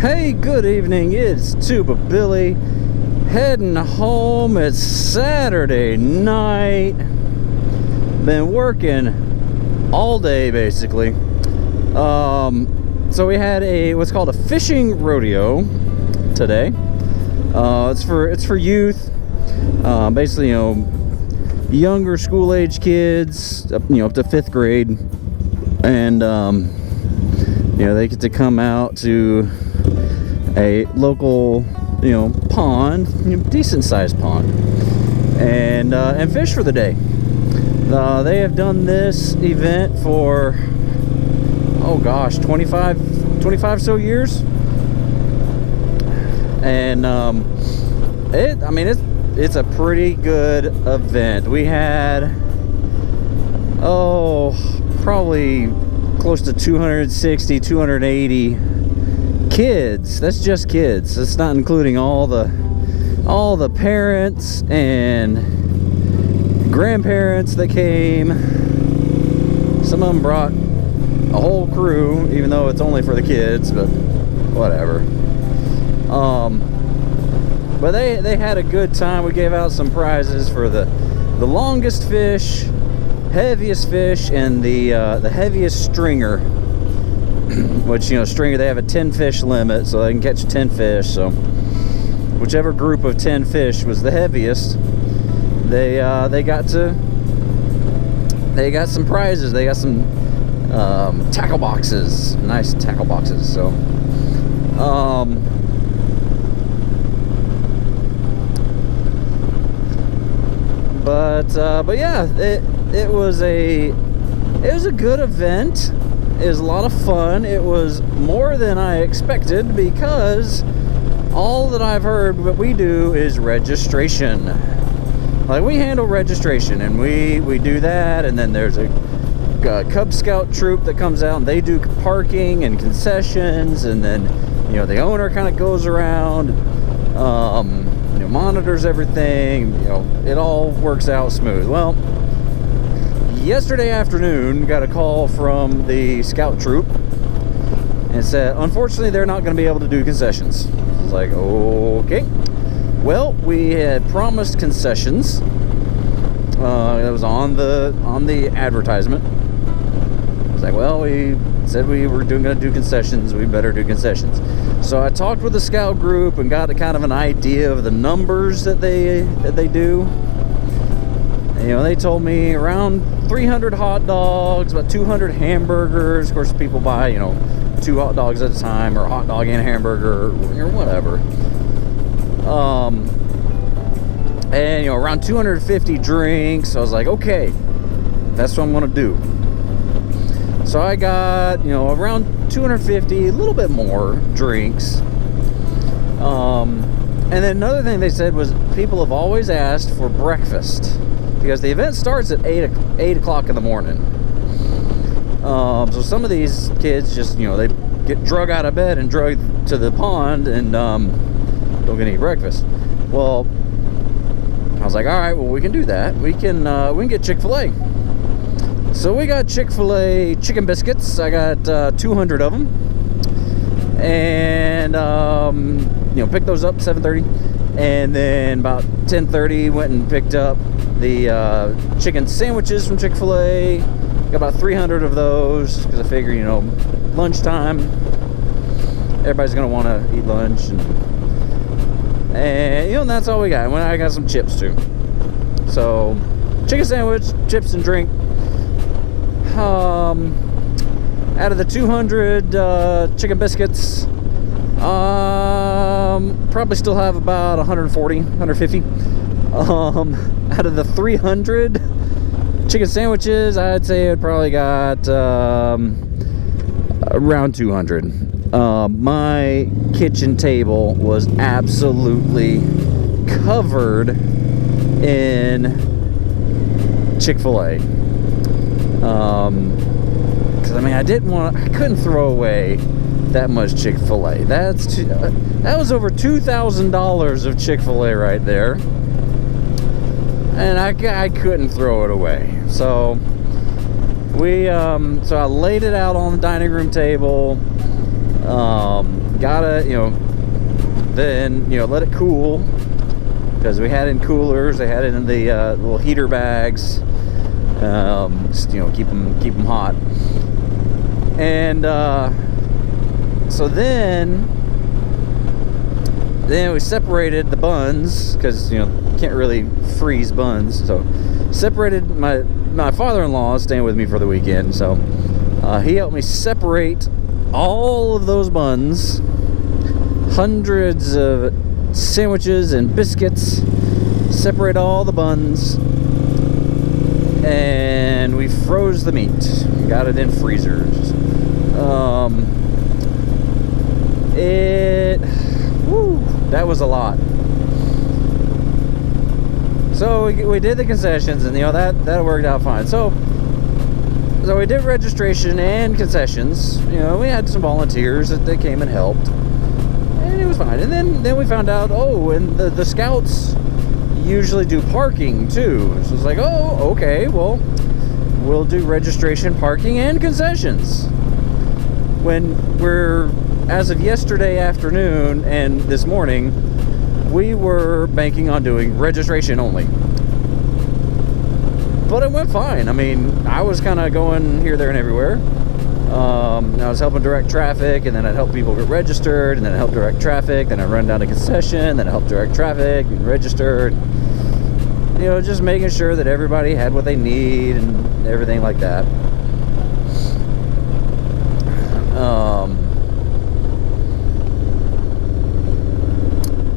Hey, good evening. It's Tuba Billy heading home. It's Saturday night. Been working all day basically. So we had what's called a fishing rodeo today. It's for youth. Basically, younger school age kids, up to 5th grade, and they get to come out to a local pond, decent sized pond, and fish for the day. They have done this event for 25 so years, and it's a pretty good event. We had probably close to 260, 280 kids. That's just kids. That's not including all the parents and grandparents that came. Some of them brought a whole crew, even though it's only for the kids, but whatever. But they had a good time. We gave out some prizes for the longest fish, heaviest fish, and the heaviest stringer. Which, stringer, they have a 10 fish limit, so they can catch 10 fish. So whichever group of 10 fish was the heaviest, they got some prizes. They got some tackle boxes, nice tackle boxes. So but yeah, it was a good event. It was a lot of fun. It was more than I expected, because all that I've heard what we do is registration. Like, we handle registration, and we do that, and then there's a Cub Scout troop that comes out, and they do parking and concessions, and then the owner kind of goes around, monitors everything. It all works out smooth. Well, yesterday afternoon, got a call from the scout troop and said, unfortunately, they're not going to be able to do concessions. I was like, okay. Well, we had promised concessions. That was on the advertisement. I was like, well, we said we were going to do concessions. We better do concessions. So I talked with the scout group and got kind of an idea of the numbers that they do. They told me around 300 hot dogs, about 200 hamburgers. Of course, people buy, 2 hot dogs at a time, or a hot dog and a hamburger, or whatever. And, around 250 drinks. I was like, okay, that's what I'm going to do. So I got, around 250, a little bit more drinks. And then another thing they said was people have always asked for breakfast, because the event starts at 8 o'clock in the morning. So some of these kids just, they get drug out of bed and drugged to the pond and don't get any breakfast. Well, I was like, all right, well, we can do that. We can get Chick-fil-A. So we got Chick-fil-A chicken biscuits. I got 200 of them, and picked those up 7:30, and then about 10:30 went and picked up the chicken sandwiches from Chick-fil-A. Got about 300 of those, because I figure, lunchtime, everybody's gonna want to eat lunch, and that's all we got. I got some chips too. So chicken sandwich, chips, and drink. Out of the 200 chicken biscuits, probably still have about 140, 150. Out of the 300 chicken sandwiches, I'd say it probably got around 200. My kitchen table was absolutely covered in Chick-fil-A. Because I couldn't throw away that much Chick-fil-A. That was over $2,000 of Chick-fil-A right there. And I couldn't throw it away. So I laid it out on the dining room table. Gotta, then, let it cool, because we had it in coolers. They had it in the little heater bags. Just, keep them hot. And so then we separated the buns, because can't really freeze buns. So separated. My father-in-law is staying with me for the weekend, so he helped me separate all of those buns, hundreds of sandwiches and biscuits. Separate all the buns, and we froze the meat. Got it in freezers. That was a lot. So we did the concessions, and that worked out fine. So we did registration and concessions. We had some volunteers that came and helped, and it was fine. And then we found out, and the scouts usually do parking too. So it's like, okay, well, we'll do registration, parking, and concessions. When as of yesterday afternoon and this morning, we were banking on doing registration only. But it went fine. I mean, I was kind of going here, there, and everywhere. I was helping direct traffic, and then I'd help people get registered, and then I'd help direct traffic, then I'd run down to concession, then I'd help direct traffic and register. Just making sure that everybody had what they need and everything like that.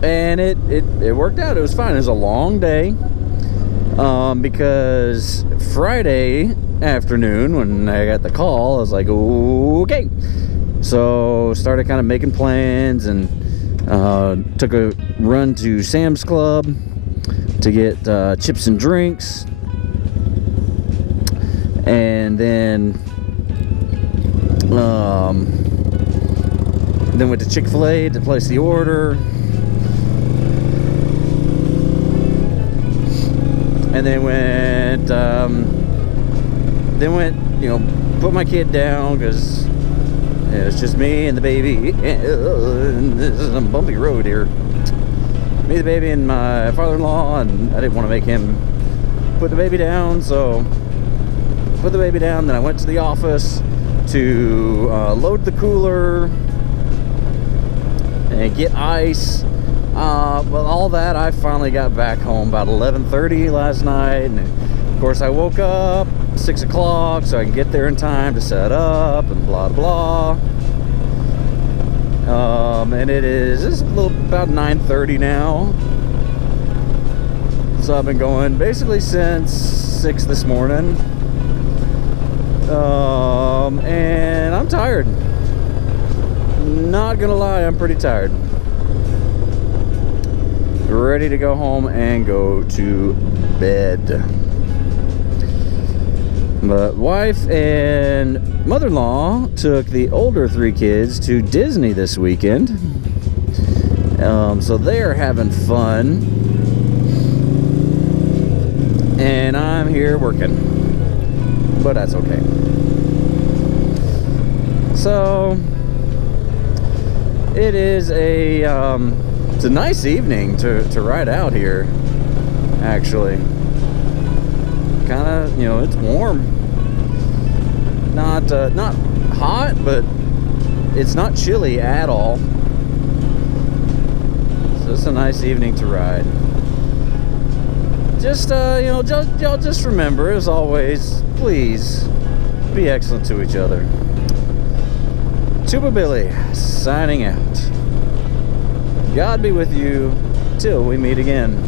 And it worked out. It was fine. It was a long day, because Friday afternoon when I got the call, I was like, okay. So started kind of making plans, and took a run to Sam's Club to get chips and drinks, and then went to Chick-fil-A to place the order. And then put my kid down, because it's just me and the baby. This is a bumpy road here. Me, the baby, and my father-in-law, and I didn't want to make him put the baby down, so put the baby down. Then I went to the office to load the cooler and get ice. Well, all that, I finally got back home about 11:30 last night, and of course I woke up 6 o'clock so I can get there in time to set up and blah blah. And it's about 9:30 now, so I've been going basically since 6 this morning, and I'm tired. Not gonna lie, I'm pretty tired. Ready to go home and go to bed. But wife and mother-in-law took the older 3 kids to Disney this weekend, so they're having fun, and I'm here working, but that's okay. So it is it's a nice evening to ride out here, actually. Kind of, it's warm. Not hot, but it's not chilly at all. So it's a nice evening to ride. Just, y'all just remember, as always, please be excellent to each other. Tuba Billy, signing out. God be with you till we meet again.